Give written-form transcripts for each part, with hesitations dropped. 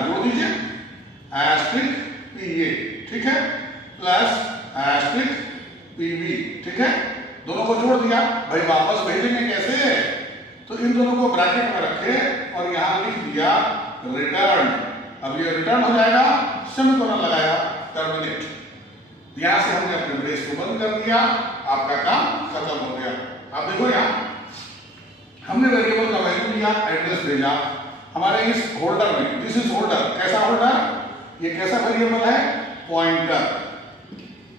में जोड़ दीजिए एस्ट्रिक पीए, ठीक है, प्लस एस्ट्रिक पीबी, ठीक है, दोनों को जोड़ दिया। भाई वापस भेजेंगे कैसे, तो इन दोनों को ब्रैकेट में रखे और यहां लिख दिया रिटर्न। अब ये रिटर्न हो जाएगा, सेमीकोलन लगाया, टर्मिनेट। यहां से हमने अपने ब्रेस को बंद कर दिया, आपका काम खत्म हो गया। आप देखो यहां हमने वेरिएबल का वैल्यू लिया, एड्रेस भेजा हमारे इस होल्डर में। दिस इज होल्डर, कैसा होल्डर, ये कैसा वेरिएबल है, पॉइंटर।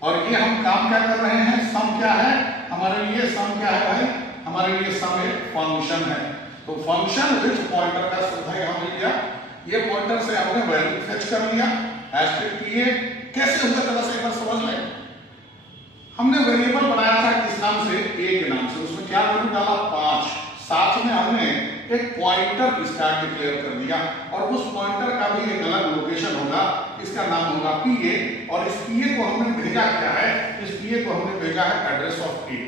और ये हम काम क्या कर रहे हैं, सम क्या है हमारे लिए, सम क्या है भाई, हमारे लिए सम एक फंक्शन है। तो फंक्शन विथ पॉइंटर का सुविधा यहां मिल गया। ये पॉइंटर से हमने वैल्यू फेच कर लिया, एस्ट्रिक पीए। कैसे हुआ तरह से एक बार समझ लें। हमने वेरिएबल बनाया था किस नाम से, ए के नाम से, उसमें क्या वैल्यू डाला 5। साथ में हमने एक पॉइंटर स्टार डिक्लेयर कर दिया और उस पॉइंटर का भी एक अलग लोकेशन होगा, इसका नाम होगा पीए। और इस पीए को हमने भेजा क्या है, इस पीए को हमने भेजा है एड्रेस ऑफ ए।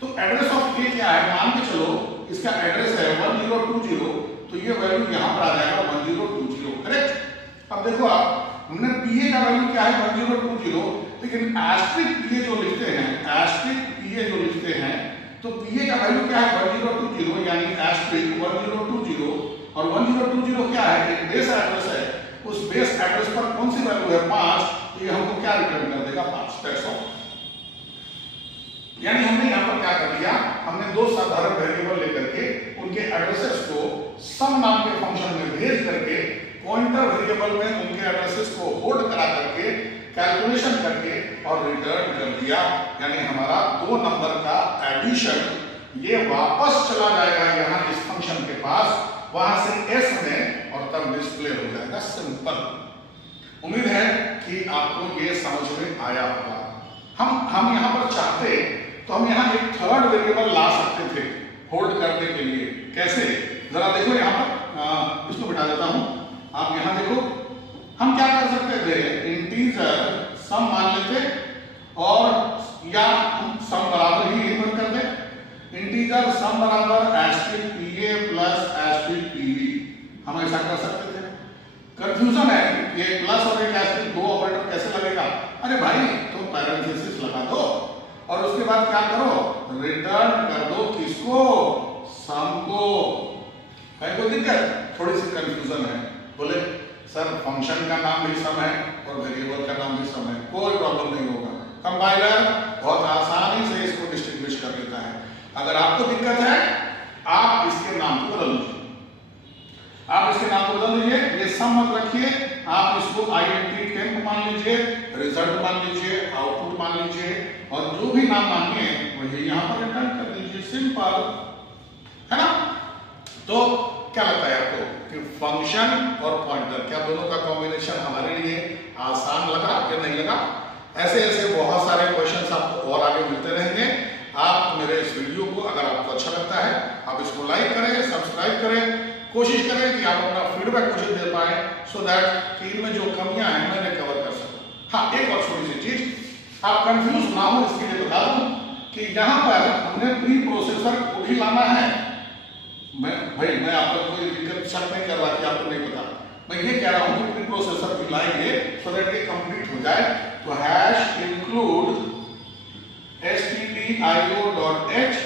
तो एड्रेस ऑफ ए क्या है, मान के चलो इसका एड्रेस है 1020, तो ये वैल्यू यहां पर आ जाएगा 1020, करेक्ट। अब देखो आप, हमने पीए का वैल्यू क्या है 1020, लेकिन एस्ट्रिक पीए जो लिखते हैं, एस्ट्रिक पीए जो लिखते हैं, तो पीए का वैल्यू क्या है 1020, यानी एस्ट्रिक 1020। और 1020 क्या है, एक बेस एड्रेस है, उस बेस एड्रेस पर कौन सी वैल्यू है 5, तो ये हमको क्या रिटर्न कर देगा 5, दैट्स ऑल। यानी हमने यहां पर क्या कर दिया, हमने दो साधारण वेरिएबल लेकर के उनके एड्रेसेस को सम नाम के फंक्शन में भेज करके पॉइंटर वेरिएबल में उनके एड्रेसेस को होल्ड करा करके कैलकुलेशन करके और रिटर्न कर दिया। यानी हमारा 2 नंबर का एडिशन ये वापस चला जाएगा यहां इस फंक्शन के पास, वहां से एस में, और तब डिस्प्ले हो जाएगा, सिंपल। उम्मीद है कि आपको ये समझ में आया होगा। हम यहां पर चाहते तो हम यहां एक थर्ड वेरिएबल ला सकते थे होल्ड करने के लिए। कैसे, जरा देखो यहां पर, इसको बिठा देता हूं, आप यहां देखो। हम क्या कर सकते थे, इंटीजर सम मान लेते और या हम सम बराबर ही इन्वर्ट कर दे। इंटीजर सम बराबर एस्ट्रिक पीए प्लस एस्ट्रिक पीबी, हम ऐसा कर सकते थे। कंफ्यूजन है, ये प्लस और एक एस्ट्रिक दो ऑपरेटर कैसे लगेगा, अरे भाई तो पैरेंथेसिस लगा दो और उसके बाद क्या करो, रिटर्न कर दो किसको, सम को। है कोई दिक्कत, थोड़ी सी कंफ्यूजन है। बोले सर फंक्शन का नाम भी सम है और वेरिएबल का नाम भी सम है, कोई प्रॉब्लम नहीं होगा। कंपाइलर बहुत आसानी से इसको डिस्टिंग्विश कर लेता है। अगर आपको दिक्कत है, आप इसके नाम को बदल लीजिए, आप इसके नाम को बदल लीजिए, ये सम मत रखिए, आप इसको आईएनटी टेम्प मान लीजिए, रिजल्ट मान लीजिए, आउटपुट मान लीजिए, और जो भी नाम मानिए वही यहां पर रिटर्न कर दीजिए, सिंपल है ना। तो क्या लगता है आपको कि फंक्शन और पॉइंटर क्या दोनों का कॉम्बिनेशन हमारे लिए आसान लगा या नहीं लगा? ऐसे ऐसे बहुत सारे क्वेश्चंस आपको और आगे मिलते रहेंगे। आप मेरे इस वीडियो को अगर आपको अच्छा लगता है, आप इसको लाइक करें, सब्सक्राइब करें, कोशिश करें कि आप अपना फीडबैक मुझे दे पाए, सो दैट कि इनमें जो कमियां हैं मैं रिकवर कर सकूं। हाँ, एक और छोटी सी चीज, आप कंफ्यूज ना हो इसके लिए बता दूं कि यहाँ पर हमने प्री प्रोसेसर को भी लाना है। मैं आप पर कोई दिक्कत शक नहीं कर रहा कि आपको नहीं पता, मैं ये कह रहा हूँ कि प्री प्रोसेसर भी लाएंगे सो दैट ये कंप्लीट हो जाए। तो hash include stdio.h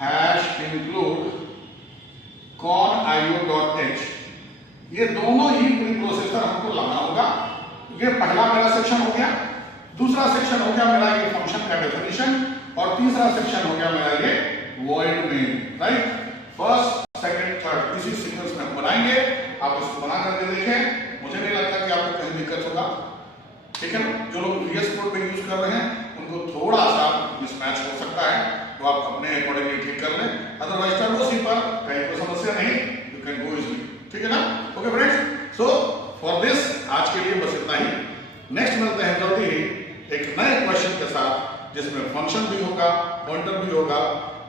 hash include conio.h, ये दोनों ही प्री प्रोसेसर हमको लाना होगा। ये पहला मेरा सेक्शन हो गया, दूसरा सेक्शन हो गया मेरा ये फंक्शन का डेफिनेशन, और तीसरा सेक्शन हो गया मेरा ये void main, right. First, second, third इसी सीक्वेंस में हम बनाएंगे। आप इसको बना करके देखें, मुझे नहीं लगता कि आपको कहीं दिक्कत होगा, ठीक है ना। जो लोग VS कोड पे यूज कर रहे हैं उनको थोड़ा सा मिसमैच हो सकता है, तो आप अपने अकॉर्डिंगली ठीक कर लें। अदरवाइज टर्बो सी पर कहीं कोई समस्या नहीं, यू कैन गो इजीली, ठीक है ना। Okay friends, so for this आज के लिए बस इतना ही। नेक्स्ट मिलते हैं जल्दी ही एक नए क्वेश्चन के साथ, जिसमें फंक्शन भी होगा, पॉइंटर भी होगा,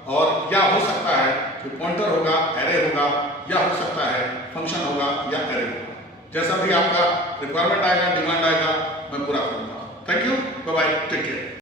और या हो सकता है कि पॉइंटर होगा, एरे होगा, या हो सकता है फंक्शन होगा या एरे होगा। जैसा भी आपका रिक्वायरमेंट आएगा, डिमांड आएगा, मैं पूरा करूंगा। Thank you, bye bye, take care.